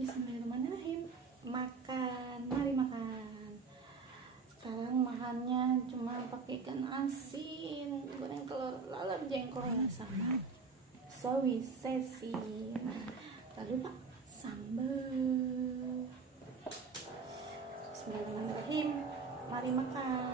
Bismillahirrahmanirrahim. Makan, mari makan. Sekarang makannya cuma pakai ikan asin, goreng telur, lalap jengkolnya sama sawi sesi. Lalu pak sambal. Bismillahirrahmanirrahim. Mari makan.